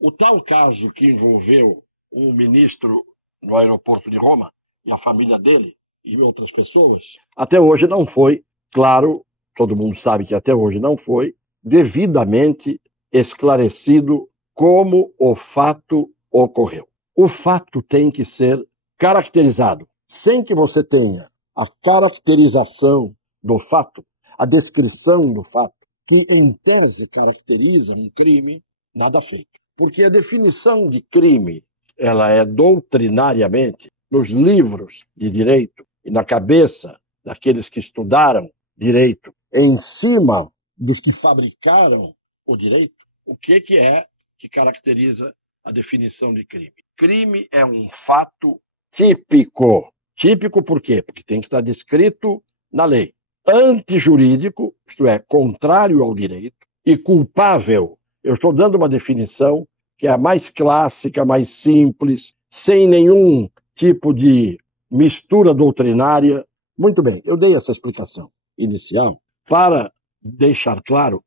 O tal caso que envolveu um ministro no aeroporto de Roma e a família dele e outras pessoas, até hoje não foi, claro, todo mundo sabe que até hoje não foi devidamente esclarecido como o fato ocorreu. O fato tem que ser caracterizado. Sem que você tenha a caracterização do fato, a descrição do fato, que em tese caracteriza um crime, nada feito. Porque a definição de crime, ela é doutrinariamente, nos livros de direito e na cabeça daqueles que estudaram direito, em cima dos que fabricaram o direito, o que é que caracteriza a definição de crime? Crime é um fato típico. Típico por quê? Porque tem que estar descrito na lei. Antijurídico, isto é, contrário ao direito, e culpável. Eu estou dando uma definição que é a mais clássica, mais simples, sem nenhum tipo de mistura doutrinária. Muito bem, eu dei essa explicação inicial para deixar claro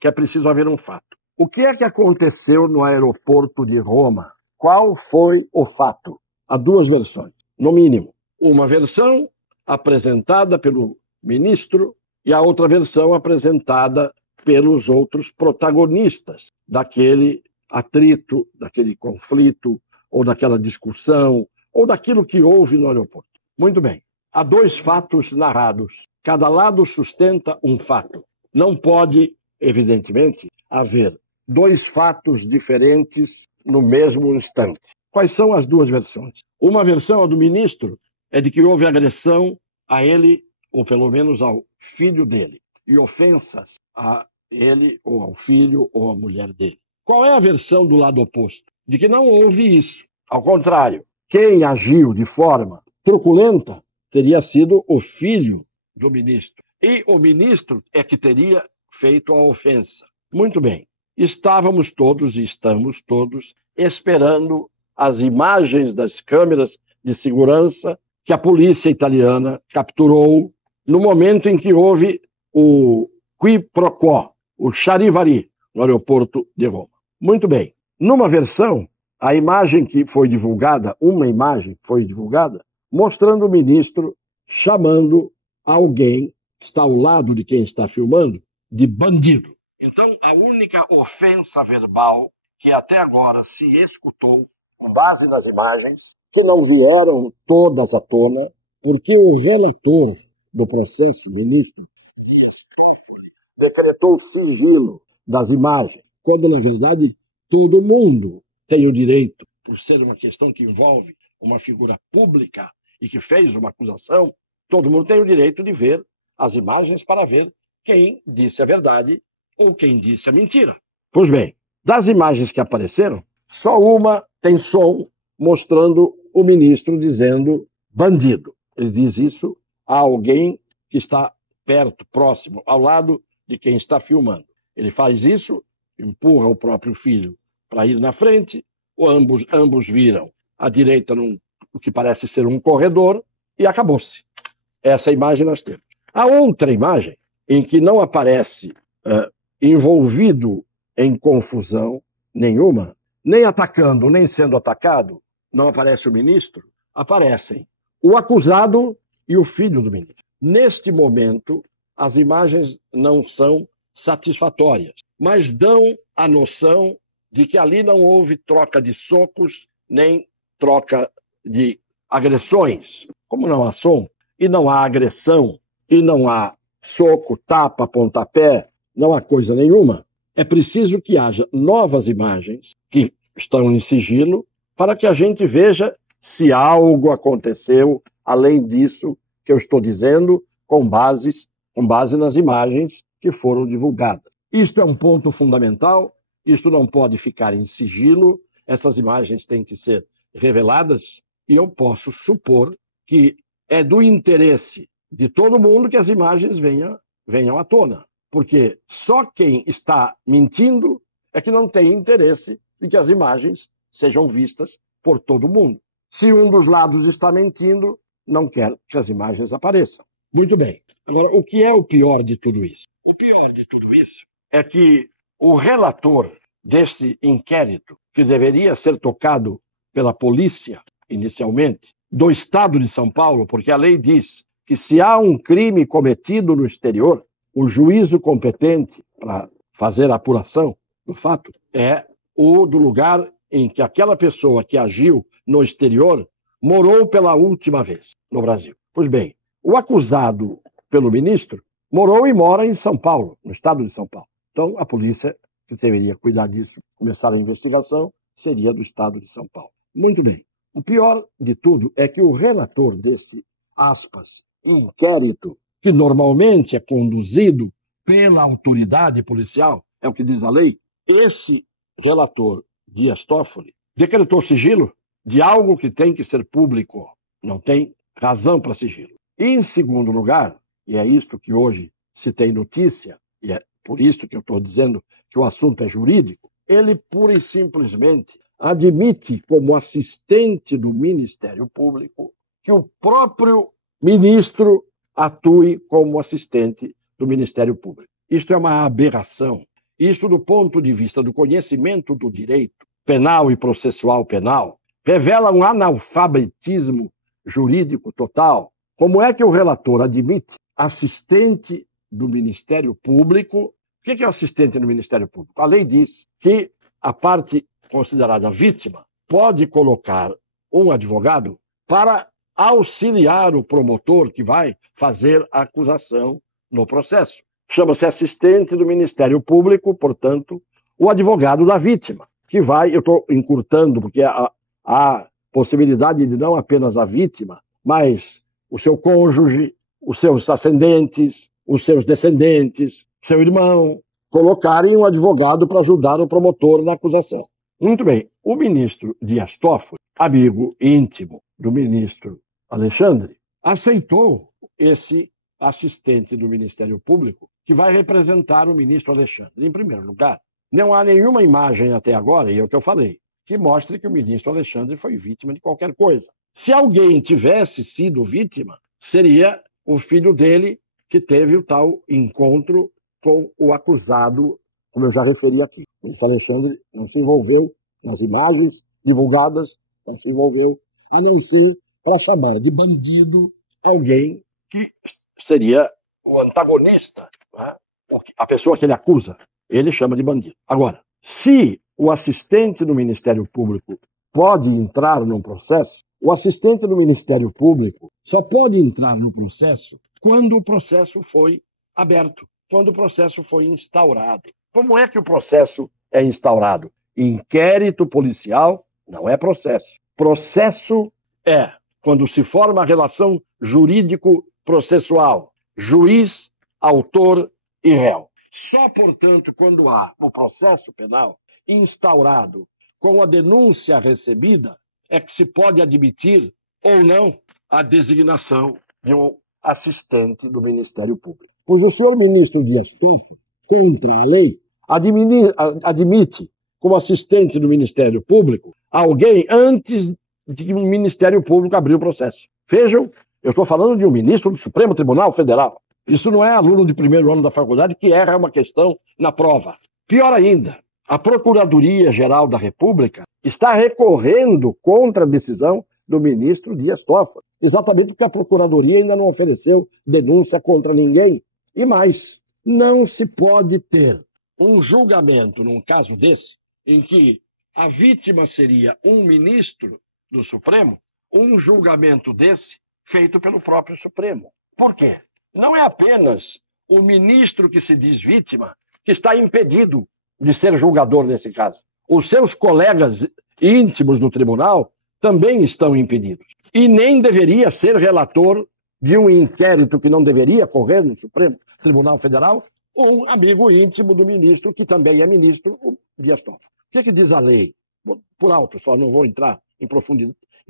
que é preciso haver um fato. O que é que aconteceu no aeroporto de Roma? Qual foi o fato? Há duas versões, no mínimo. Uma versão apresentada pelo ministro e a outra versão apresentada pelos outros protagonistas daquele atrito, daquele conflito, ou daquela discussão, ou daquilo que houve no aeroporto. Muito bem. Há dois fatos narrados. Cada lado sustenta um fato. Não pode, evidentemente, haver dois fatos diferentes no mesmo instante. Quais são as duas versões? Uma versão, a do ministro, é de que houve agressão a ele, ou pelo menos ao filho dele, e ofensas a ele, ou ao filho, ou à mulher dele. Qual é a versão do lado oposto? De que não houve isso. Ao contrário, quem agiu de forma truculenta teria sido o filho do ministro. E o ministro é que teria feito a ofensa. Muito bem. Estávamos todos e estamos todos esperando as imagens das câmeras de segurança que a polícia italiana capturou no momento em que houve o qui pro quo, o charivari, no aeroporto de Roma. Muito bem. Numa versão, a imagem que foi divulgada, uma imagem foi divulgada, mostrando o ministro chamando alguém que está ao lado de quem está filmando de bandido. Então, a única ofensa verbal que até agora se escutou, com base nas imagens, que não vieram todas à tona, porque o relator do processo, o ministro Dias Toffoli, decretou sigilo das imagens, quando, na verdade, todo mundo tem o direito, por ser uma questão que envolve uma figura pública e que fez uma acusação, todo mundo tem o direito de ver as imagens para ver quem disse a verdade ou quem disse a mentira. Pois bem, das imagens que apareceram, só uma tem som mostrando o ministro dizendo bandido. Ele diz isso a alguém que está perto, próximo, ao lado de quem está filmando. Ele faz isso, empurra o próprio filho para ir na frente, ou ambos viram à direita o que parece ser um corredor e acabou-se. Essa imagem nós temos. A outra imagem, em que não aparece envolvido em confusão nenhuma, nem atacando, nem sendo atacado, não aparece o ministro, aparecem o acusado e o filho do ministro. Neste momento, as imagens não são satisfatórias, mas dão a noção de que ali não houve troca de socos, nem troca de agressões. Como não há som, e não há agressão, e não há soco, tapa, pontapé, não há coisa nenhuma, é preciso que haja novas imagens que estão em sigilo para que a gente veja se algo aconteceu além disso que eu estou dizendo com base nas imagens que foram divulgadas. Isto é um ponto fundamental, isto não pode ficar em sigilo, essas imagens têm que ser reveladas e eu posso supor que é do interesse de todo mundo que as imagens venham à tona, porque só quem está mentindo é que não tem interesse de que as imagens sejam vistas por todo mundo. Se um dos lados está mentindo, não quer que as imagens apareçam. Muito bem. Agora, o que é o pior de tudo isso? O pior de tudo isso é que o relator desse inquérito, que deveria ser tocado pela polícia, inicialmente, do Estado de São Paulo, porque a lei diz que se há um crime cometido no exterior, o juízo competente para fazer a apuração do fato é o do lugar em que aquela pessoa que agiu no exterior morou pela última vez no Brasil. Pois bem, o acusado pelo ministro morou e mora em São Paulo, no estado de São Paulo. Então, a polícia que deveria cuidar disso, começar a investigação, seria do estado de São Paulo. Muito bem. O pior de tudo é que o relator desse, aspas, inquérito, que normalmente é conduzido pela autoridade policial, é o que diz a lei, esse relator, Dias Toffoli, decretou sigilo de algo que tem que ser público. Não tem razão para sigilo. E, em segundo lugar, e é isto que hoje se tem notícia, e é por isso que eu estou dizendo que o assunto é jurídico, ele pura e simplesmente admite como assistente do Ministério Público que o próprio ministro atue como assistente do Ministério Público. Isto é uma aberração. Isto, do ponto de vista do conhecimento do direito penal e processual penal, revela um analfabetismo jurídico total. Como é que o relator admite assistente do Ministério Público? O que é o assistente do Ministério Público? A lei diz que a parte considerada vítima pode colocar um advogado para auxiliar o promotor que vai fazer a acusação no processo. Chama-se assistente do Ministério Público, portanto, o advogado da vítima, que vai, eu estou encurtando, porque há possibilidade de não apenas a vítima, mas o seu cônjuge, os seus ascendentes, os seus descendentes, seu irmão, colocarem um advogado para ajudar o promotor na acusação. Muito bem, o ministro Dias Toffoli, amigo íntimo do ministro Alexandre, aceitou esse assistente do Ministério Público que vai representar o ministro Alexandre. Em primeiro lugar, não há nenhuma imagem até agora, e é o que eu falei, que mostre que o ministro Alexandre foi vítima de qualquer coisa. Se alguém tivesse sido vítima, seria o filho dele que teve o tal encontro com o acusado, como eu já referi aqui. O ministro Alexandre não se envolveu nas imagens divulgadas, não se envolveu, a não ser para chamar de bandido alguém que seria o antagonista, né? A pessoa que ele acusa, ele chama de bandido. Agora, se o assistente do Ministério Público pode entrar num processo, o assistente do Ministério Público só pode entrar no processo quando o processo foi aberto, quando o processo foi instaurado. Como é que o processo é instaurado? Inquérito policial não é processo. Processo é quando se forma a relação jurídico-processual, juiz, autor e réu. Só, portanto, quando há o processo penal instaurado com a denúncia recebida, é que se pode admitir ou não a designação de um assistente do Ministério Público. Pois o senhor ministro Dias Toffoli, contra a lei, admite como assistente do Ministério Público alguém antes de que o Ministério Público abrir o processo. Vejam, eu estou falando de um ministro do Supremo Tribunal Federal. Isso não é aluno de primeiro ano da faculdade que erra uma questão na prova. Pior ainda, a Procuradoria-Geral da República está recorrendo contra a decisão do ministro Dias Toffoli, exatamente porque a Procuradoria ainda não ofereceu denúncia contra ninguém. E mais, não se pode ter um julgamento num caso desse, em que a vítima seria um ministro do Supremo, um julgamento desse feito pelo próprio Supremo. Por quê? Não é apenas o ministro que se diz vítima que está impedido de ser julgador nesse caso. Os seus colegas íntimos do tribunal também estão impedidos. E nem deveria ser relator de um inquérito que não deveria correr no Supremo Tribunal Federal, um amigo íntimo do ministro, que também é ministro, o Dias Toffoli. O que diz a lei? Por alto, só não vou entrar em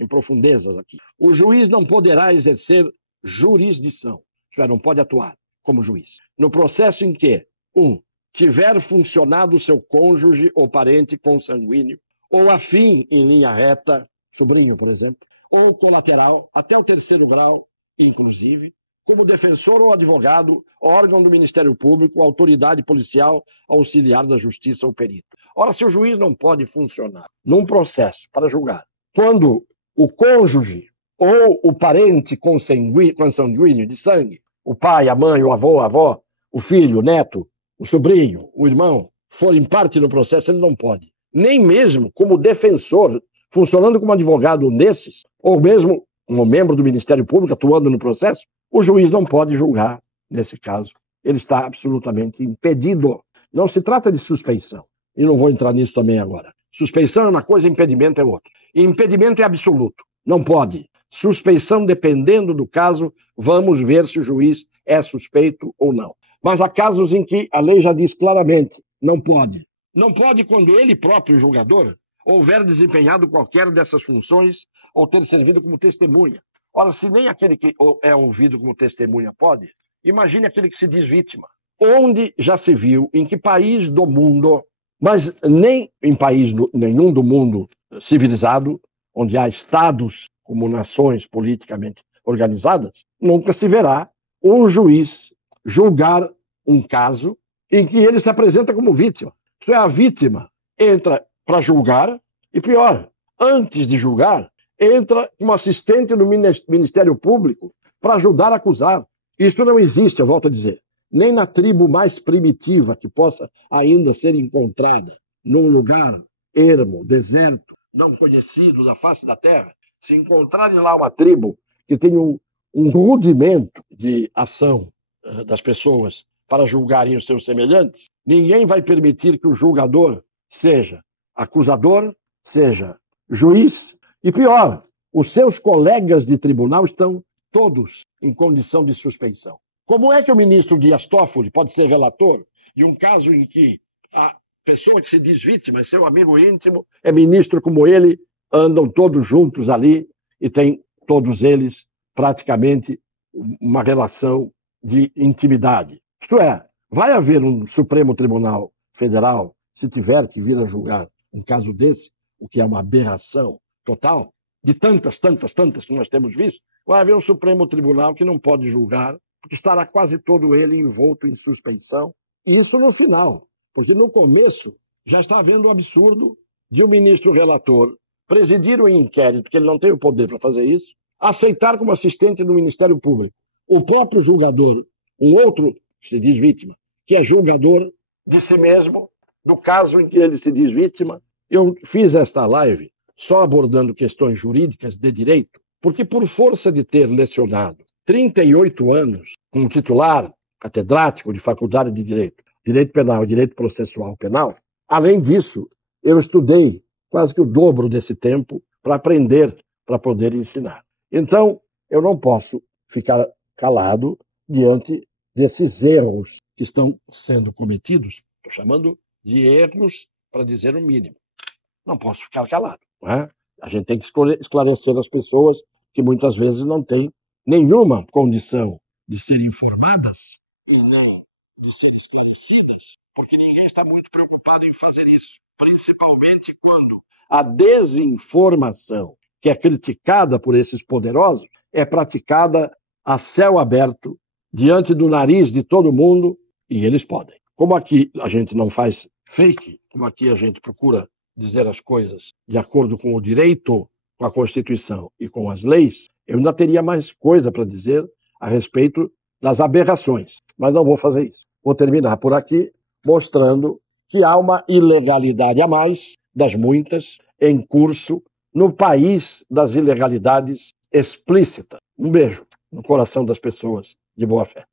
profundezas aqui. O juiz não poderá exercer jurisdição, isto é, não pode atuar como juiz, no processo em que, 1. Tiver funcionado seu cônjuge ou parente consanguíneo, ou afim em linha reta, sobrinho, por exemplo, ou colateral, até o 3º grau, inclusive, como defensor ou advogado, órgão do Ministério Público, autoridade policial, auxiliar da Justiça ou perito. Ora, se o juiz não pode funcionar num processo para julgar, quando o cônjuge ou o parente consanguíneo de sangue, o pai, a mãe, o avô, a avó, o filho, o neto, o sobrinho, o irmão, forem parte do processo, ele não pode. Nem mesmo como defensor, funcionando como advogado desses, ou mesmo como membro do Ministério Público atuando no processo, o juiz não pode julgar nesse caso. Ele está absolutamente impedido. Não se trata de suspeição. E não vou entrar nisso também agora. Suspeição é uma coisa, impedimento é outra. E impedimento é absoluto. Não pode. Suspeição, dependendo do caso, vamos ver se o juiz é suspeito ou não. Mas há casos em que a lei já diz claramente, não pode. Não pode quando ele próprio, o julgador, houver desempenhado qualquer dessas funções ou ter servido como testemunha. Ora, se nem aquele que é ouvido como testemunha pode, imagine aquele que se diz vítima. Onde já se viu, em que país do mundo, mas nem em país nenhum do mundo civilizado, onde há estados como nações politicamente organizadas, nunca se verá um juiz julgar um caso em que ele se apresenta como vítima. Isto é, a vítima entra para julgar e, pior, antes de julgar, entra como assistente no Ministério Público para ajudar a acusar. Isto não existe, eu volto a dizer, nem na tribo mais primitiva que possa ainda ser encontrada, num lugar ermo, deserto, não conhecido da face da terra. Se encontrarem lá uma tribo que tem um rudimento de ação das pessoas para julgarem os seus semelhantes, ninguém vai permitir que o julgador seja acusador, seja juiz, e pior, os seus colegas de tribunal estão todos em condição de suspeição. Como é que o ministro Dias Toffoli pode ser relator de um caso em que a pessoa que se diz vítima é seu amigo íntimo, é ministro como ele, andam todos juntos ali e tem todos eles praticamente uma relação de intimidade? Isto é, vai haver um Supremo Tribunal Federal, se tiver que vir a julgar um caso desse, o que é uma aberração total, de tantas que nós temos visto, vai haver um Supremo Tribunal que não pode julgar, porque estará quase todo ele envolto em suspeição. E isso no final, porque no começo já está havendo um absurdo de um ministro relator presidir um inquérito, que ele não tem o poder para fazer isso, aceitar como assistente do Ministério Público o próprio julgador, um outro que se diz vítima, que é julgador de si mesmo, no caso em que ele se diz vítima. Eu fiz esta live só abordando questões jurídicas de direito, porque por força de ter lecionado 38 anos como titular catedrático de faculdade de direito penal e direito processual penal, além disso, eu estudei quase que o dobro desse tempo para aprender, para poder ensinar. Então, eu não posso ficar calado diante desses erros que estão sendo cometidos. Estou chamando de erros para dizer o mínimo. Não posso ficar calado. Não é? A gente tem que esclarecer as pessoas que muitas vezes não têm nenhuma condição de serem informadas e nem de serem esclarecidas, porque ninguém está muito preocupado em fazer isso, principalmente quando a desinformação, que é criticada por esses poderosos, é praticada a céu aberto, diante do nariz de todo mundo, e eles podem. Como aqui a gente não faz fake, como aqui a gente procura dizer as coisas de acordo com o direito, com a Constituição e com as leis, eu ainda teria mais coisa para dizer a respeito das aberrações, mas não vou fazer isso. Vou terminar por aqui mostrando que há uma ilegalidade a mais das muitas em curso no país das ilegalidades explícitas. Um beijo no coração das pessoas de boa fé.